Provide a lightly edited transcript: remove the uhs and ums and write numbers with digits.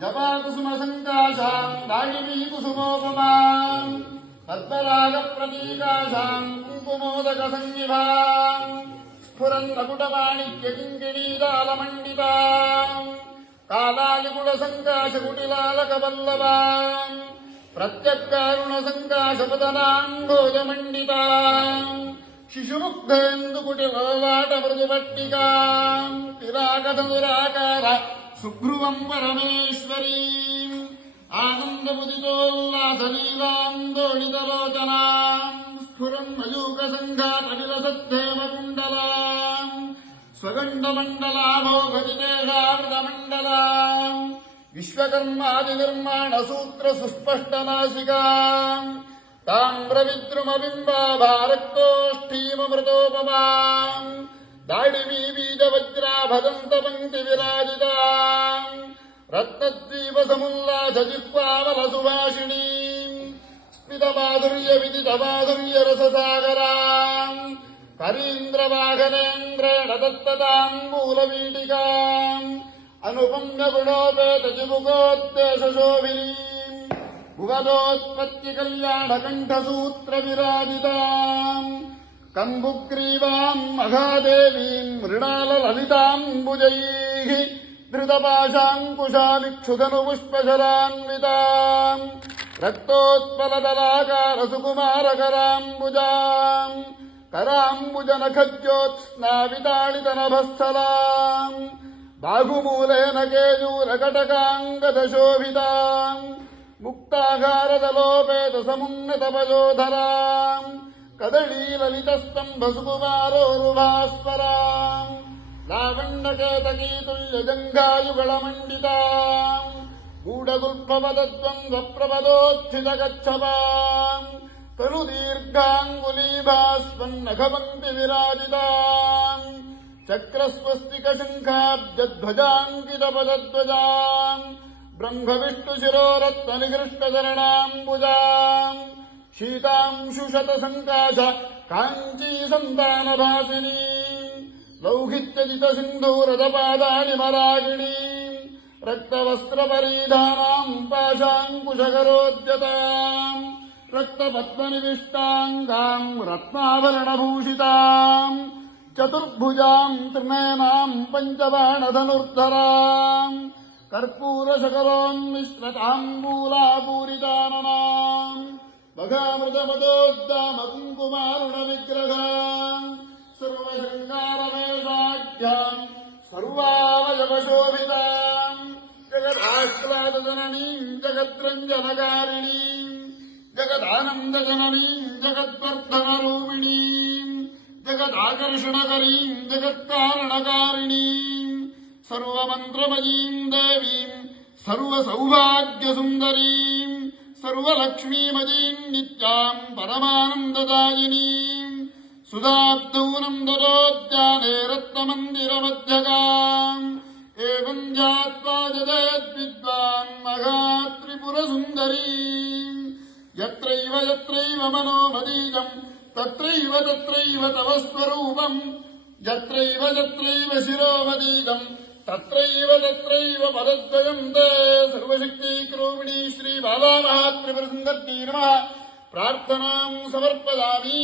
जपाकुसुमसङ्काशाम् दायिनी कुसुमोपमाम् पद्मरागप्रतीकाशाम् कुङ्कुमोदकसंविभाम् स्फुरन्नकुटमाणिक्यकिङ्किणीदालमण्डिताम् कालालिगुडसङ्काशकुटिलालकवल्लभाम् प्रत्यक्कारुणसङ्काशपदनाम् भोजमण्डिताम् शिशुमुग्धेन्दुकुटिललाटमृदुपट्टिकाम् तिराकधनुराकार सुभ्रुवम् परमेश्वरीम् आनन्दमुदितोल्लासलीलान्दोलितलोचनाम् स्फुरन् मयूकसङ्घातविलसद्धेमकुण्डलाम् स्वगण्डमण्डलाभोगतितेषामृतमण्डलाम् विश्वकर्मादिनिर्माणसूत्रसुस्पष्टनासिकाम् ताम्रविद्रुमबिम्बाभारक्तोष्ठीममृतोपमाम् दाडिमी बीजवज्राभदन्तपङ्क्तिविराजिताम् रत्नद्वीपसमुल्लासजिह्वामलसुभाषिणीम् स्मितमाधुर्यविदितमाधुर्यरससागराम् करीन्द्रवाहनेन्द्रेण दत्तताम्बूलवीटिकाम् अनुपम्यगुणोपेतजिमुखोद्देशशोभिनीम् भुवनोत्पत्तिकल्याणकण्ठसूत्रविराजिताम् कम्बुग्रीवाम् मघादेवीम् मृणाललिताम्बुजैः धृतपाशाङ्कुशामिक्षुधनुपुष्पशरान्विताम् रक्तोत्पलदलाकारसुकुमारकराम्बुजाम् कराम्बुजनखज्योत्स्नाविताडितनभस्थलाम् बाहुमूलेन केयूरकटकाङ्गदशोभिताम् मुक्ताहारदलोपेतसमुन्नतपयोधराम् कदलीललितस्तम्भसुकुमारोरुभास्वराम् लावण्यकेतकीतुल्यजङ्घायुगळमण्डिताम् गूढगुल्फपदद्वन्द्वप्रपदोत्थितगच्छपाम् तनुदीर्घाङ्गुलीभास्वन्नखपङ्क्तिविराजिताम् चक्रस्वस्तिकशङ्खाब्जध्वजाङ्कितपदध्वजाम् ब्रह्मविष्णुशिरोरत्ननिकृष्टचरणाम्बुजाम् शीतांशुशतसङ्काश काञ्चीसन्तानभासिनीम् लौहित्यजितसिन्धूरदपादाणिमरागिणीम् रक्तवस्त्रपरीधानाम् पाशाङ्कुशकरोद्यताम् रक्तपद्मनिविष्टाङ्गाम् रत्नाभरणभूषिताम् चतुर्भुजाम् त्रिनयनाम् पञ्चबाणधनुर्धराम् कर्पूरशकरोन्मिश्रताम्बूलापूरिताननाम् मघामृतमदोद्दामकुङ्कुमारुणविग्रहाम् सर्वशृङ्गारवेषाढ्याम् सर्वावयवशोभिताम् जगदाह्लादजननीम् जगद्रञ्जनकारिणीम् जगदानन्दजननीम् जगद्वर्धनरूपिणीम् जगदाकर्षणकरीम् जगत्कारणकारिणीम् सर्वमन्त्रमयीम् देवीम् सर्वसौभाग्यसुन्दरीम् सर्वलक्ष्मीमयीम् नित्याम् परमानन्ददायिनीम् सुधाब्दौनम् दरोद्याने रत्नमन्दिरमध्यगाम् एवम् ध्यात्वा जदेद्विद्वान् मघात्रिपुरसुन्दरीम् यत्रैव यत्रैव मनोमदीयम् तत्रैव तत्रैव तव स्वरूपम् यत्रैव यत्रैव शिरोमदीयम् तत्रैव तत्रैव पदद्वयम् ते सर्वशक्तिरूपिणी श्रीबालामहात्रिपुरसुन्दर्यै नमः प्रार्थनाम् समर्पयामि।